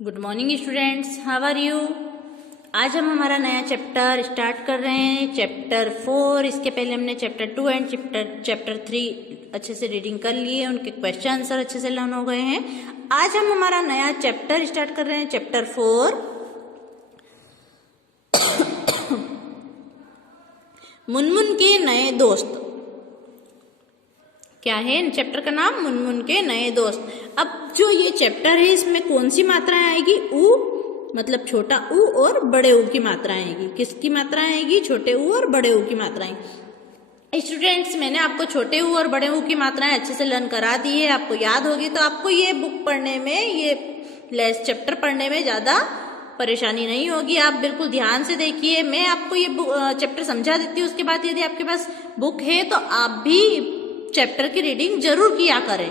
Good morning students, how are you. आज हम हमारा नया चैप्टर स्टार्ट कर रहे हैं, चैप्टर 4। इसके पहले हमने चैप्टर 2 एंड चैप्टर 3 अच्छे से रीडिंग कर लिए, उनके क्वेश्चन आंसर अच्छे से लर्न हो गए हैं। आज हम हमारा नया चैप्टर स्टार्ट कर रहे हैं, चैप्टर 4 मुनमुन के नए दोस्त। क्या है चैप्टर का नाम? मुनमुन के नए दोस्त। अब जो ये चैप्टर है इसमें कौन सी मात्राएं आएगी? ऊ मतलब छोटा ऊ और बड़े ऊ की मात्राएं आएगी। किसकी मात्राएं आएगी? छोटे ऊ और बड़े ऊ की मात्राएं। स्टूडेंट्स, मैंने आपको छोटे ऊ और बड़े ऊ की मात्राएं अच्छे से लर्न करा दी है, आपको याद होगी, तो आपको ये बुक पढ़ने में, ये चैप्टर पढ़ने में ज्यादा परेशानी नहीं होगी। आप बिल्कुल ध्यान से देखिए, मैं आपको ये चैप्टर समझा देती हूँ, उसके बाद यदि आपके पास बुक है तो आप भी चैप्टर की रीडिंग जरूर किया करें।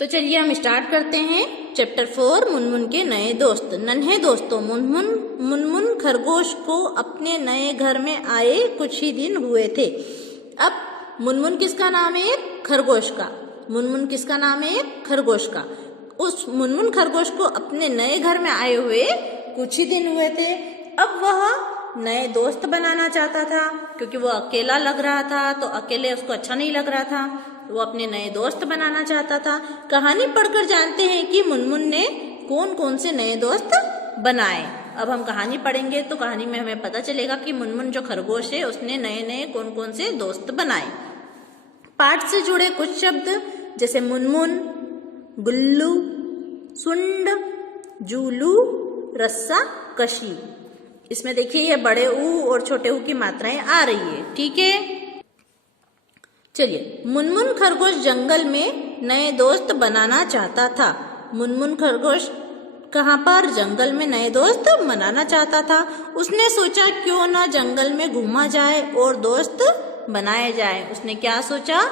तो चलिए हम स्टार्ट करते हैं चैप्टर 4 मुनमुन के नए दोस्त। नन्हे दोस्तों, मुनमुन खरगोश को अपने नए घर में आए कुछ ही दिन हुए थे। अब मुनमुन किसका नाम है? खरगोश का। मुनमुन किसका नाम है? खरगोश का। उस मुनमुन खरगोश को अपने नए घर में आए हुए कुछ ही दिन हुए थे। अब वह नए दोस्त बनाना चाहता था, क्योंकि वो अकेला लग रहा था, तो अकेले उसको अच्छा नहीं लग रहा था, वो अपने नए दोस्त बनाना चाहता था। कहानी पढ़कर जानते हैं कि मुनमुन ने कौन कौन से नए दोस्त बनाए। अब हम कहानी पढ़ेंगे तो कहानी में हमें पता चलेगा कि मुनमुन जो खरगोश है उसने नए नए कौन कौन से दोस्त बनाए। पाठ से जुड़े कुछ शब्द जैसे मुनमुन, गुल्लू, सुंड, जूलू, रस्सा, कशी। इसमें देखिए ये बड़े ऊ और छोटे ऊ की मात्राएं आ रही है, ठीक है। चलिए, मुनमुन खरगोश जंगल में नए दोस्त बनाना चाहता था। मुनमुन खरगोश कहाँ पर? जंगल में नए दोस्त बनाना चाहता था। उसने सोचा क्यों ना जंगल में घूमा जाए और दोस्त बनाए जाए। उसने क्या सोचा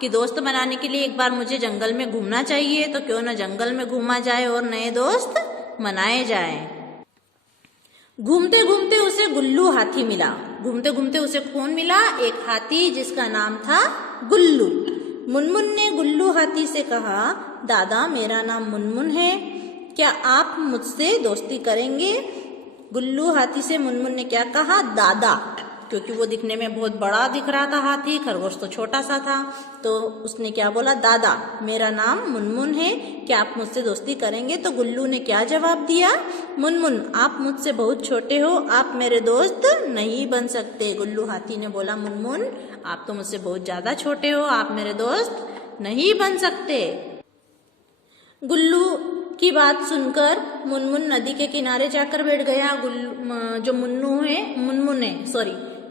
कि दोस्त बनाने के लिए एक बार मुझे जंगल में घूमना चाहिए, तो क्यों ना जंगल में घूमा जाए और नए दोस्त बनाए जाए। घूमते घूमते उसे गुल्लू हाथी मिला। घूमते घूमते उसे कौन मिला? एक हाथी जिसका नाम था गुल्लू। मुनमुन ने गुल्लू हाथी से कहा, दादा मेरा नाम मुनमुन है, क्या आप मुझसे दोस्ती करेंगे? गुल्लू हाथी से मुनमुन ने क्या कहा? दादा, क्योंकि वो दिखने में बहुत बड़ा दिख रहा था हाथी, खरगोश तो छोटा सा था, तो उसने क्या बोला? दादा मेरा नाम मुनमुन है, क्या आप मुझसे दोस्ती करेंगे? तो गुल्लू ने क्या जवाब दिया? मुनमुन आप मुझसे बहुत छोटे हो, आप मेरे दोस्त नहीं बन सकते। गुल्लू हाथी ने बोला, मुनमुन आप तो मुझसे बहुत ज्यादा छोटे हो, आप मेरे दोस्त नहीं बन सकते। गुल्लू की बात सुनकर मुनमुन नदी के किनारे जाकर बैठ गया।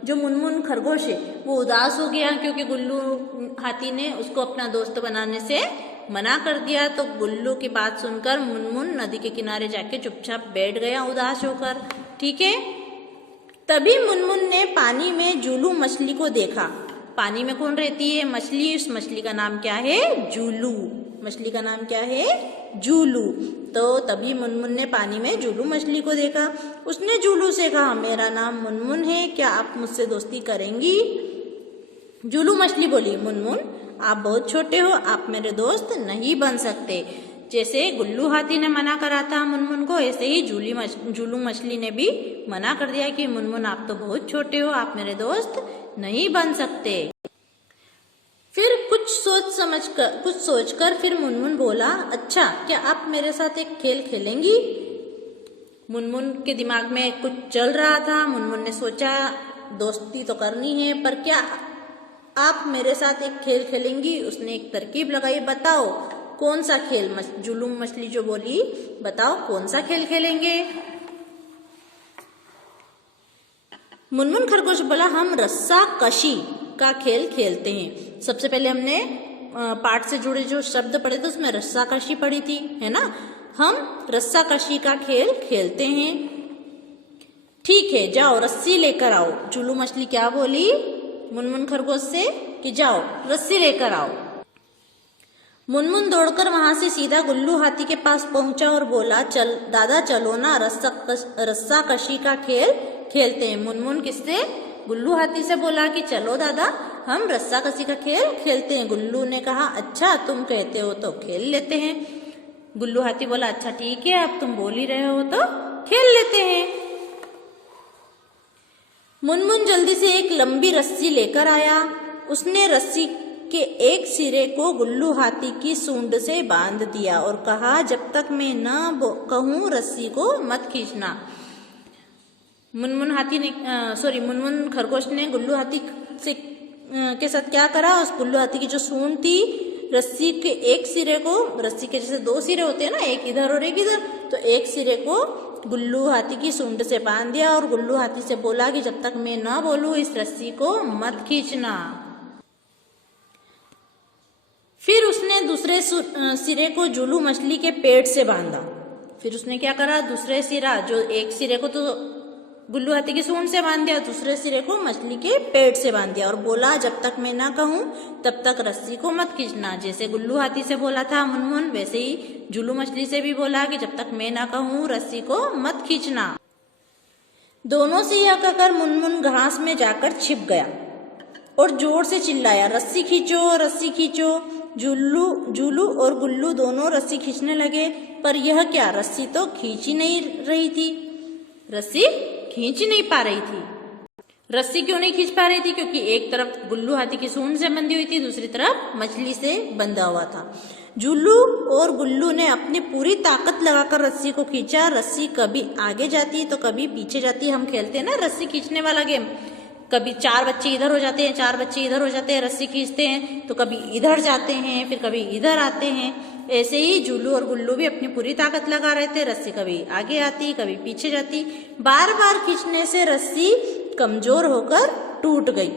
जो मुनमुन खरगोश है वो उदास हो गया, क्योंकि गुल्लू हाथी ने उसको अपना दोस्त बनाने से मना कर दिया। तो गुल्लू की बात सुनकर मुनमुन नदी के किनारे जाके चुपचाप बैठ गया उदास होकर, ठीक है। तभी मुनमुन ने पानी में जूलू मछली को देखा। पानी में कौन रहती है? मछली। उस मछली का नाम क्या है? जूलू। मछली का नाम क्या है? जूलू। तो तभी मुनमुन ने पानी में जूलू मछली को देखा। उसने जूलू से कहा, मेरा नाम मुनमुन है, क्या आप मुझसे दोस्ती करेंगी? जूलू मछली बोली, मुनमुन आप बहुत छोटे हो, आप मेरे दोस्त नहीं बन सकते। जैसे गुल्लू हाथी ने मना करा था मुनमुन को, ऐसे ही जूलू मछली ने भी मना कर दिया कि मुनमुन आप तो बहुत छोटे हो, आप मेरे दोस्त नहीं बन सकते। फिर कुछ सोचकर फिर मुनमुन बोला, अच्छा क्या आप मेरे साथ एक खेल खेलेंगी? मुनमुन के दिमाग में कुछ चल रहा था। मुनमुन ने सोचा दोस्ती तो करनी है, पर क्या आप मेरे साथ एक खेल खेलेंगी? उसने एक तरकीब लगाई, बताओ कौन सा खेल? जूलू मछली जो बोली, बताओ कौन सा खेल खेलेंगे? मुनमुन खरगोश बोला, हम रस्सा कशी का खेल खेलते हैं। सबसे पहले हमने पाठ से जुड़े जो शब्द पढ़े थे उसमें रस्सा कशी पढ़ी थी, है ना। हम रस्सा कशी का खेल खेलते हैं। ठीक है, जाओ रस्सी लेकर आओ। जूलू मछली क्या बोली मुनमुन खरगोश से कि जाओ रस्सी लेकर आओ। मुनमुन दौड़कर वहां से सीधा गुल्लू हाथी के पास पहुंचा और बोला, चल दादा चलो ना रस्सा कशी का खेल खेलते हैं। मुनमुन किससे? गुल्लू हाथी से बोला कि चलो दादा हम रस्सा कशी का खेल खेलते हैं। गुल्लू ने कहा, अच्छा तुम कहते हो तो खेल लेते हैं। गुल्लू हाथी बोला अच्छा ठीक है, अब तुम बोल ही रहे हो तो खेल लेते हैं। मुनमुन जल्दी से एक लंबी रस्सी लेकर आया। उसने रस्सी के एक सिरे को गुल्लू हाथी की सूंड से बांध दिया और कहा जब तक मैं न कहूं रस्सी को मत खींचना। मुनमुन खरगोश ने गुल्लू हाथी से के साथ क्या करा, उस गुल्लू हाथी की जो सूंड थी रस्सी के एक सिरे को, रस्सी के जैसे दो सिरे होते हैं ना, एक इधर और एक इधर, तो एक सिरे को गुल्लू हाथी की सूंड से बांध दिया और गुल्लू हाथी से बोला कि जब तक मैं ना बोलूं इस रस्सी को मत खींचना। फिर उसने दूसरे सिरे को जुलू मछली के पेट से बांधा। फिर उसने क्या करा, दूसरे सिरा जो एक सिरे को तो गुल्लू हाथी की सूंड से बांध दिया, दूसरे सिरे को मछली के पेट से बांध दिया और बोला जब तक मैं ना कहूं तब तक रस्सी को मत खींचना। जैसे गुल्लू हाथी से बोला था मुनमुन, वैसे ही जुलू मछली से भी बोला कि जब तक मैं ना कहूं रस्सी को मत खींचना। दोनों से यह कहकर मुनमुन घास में जाकर छिप गया और जोर से चिल्लाया रस्सी खींचो रस्सी खींचो। जुलू और गुल्लू दोनों रस्सी खींचने लगे, पर यह क्या, रस्सी तो खींच ही नहीं रही थी, रस्सी खींच ही नहीं पा रही थी। रस्सी क्यों नहीं खींच पा रही थी, क्योंकि एक तरफ गुल्लू हाथी की सूंड से बंधी हुई थी, दूसरी तरफ मछली से बंधा हुआ था। जुल्लू और गुल्लू ने अपनी पूरी ताकत लगाकर रस्सी को खींचा। रस्सी कभी आगे जाती तो कभी पीछे जाती। हम खेलते हैं ना रस्सी खींचने वाला गेम, कभी 4 बच्चे इधर हो जाते हैं, 4 बच्चे इधर हो जाते हैं, रस्सी खींचते हैं तो कभी इधर जाते हैं, फिर कभी इधर आते हैं। ऐसे ही जुल्लू और गुल्लू भी अपनी पूरी ताकत लगा रहे थे। रस्सी कभी आगे आती कभी पीछे जाती। बार बार खींचने से रस्सी कमजोर होकर टूट गई।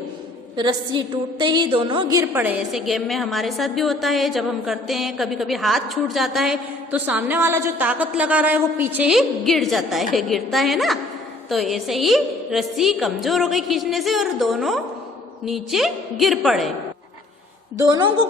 रस्सी टूटते ही दोनों गिर पड़े। ऐसे गेम में हमारे साथ भी होता है, जब हम करते हैं कभी कभी हाथ छूट जाता है तो सामने वाला जो ताकत लगा रहा है वो पीछे ही गिर जाता है, गिरता है ना। तो ऐसे ही रस्सी कमजोर हो गई खींचने से और दोनों नीचे गिर पड़े। दोनों को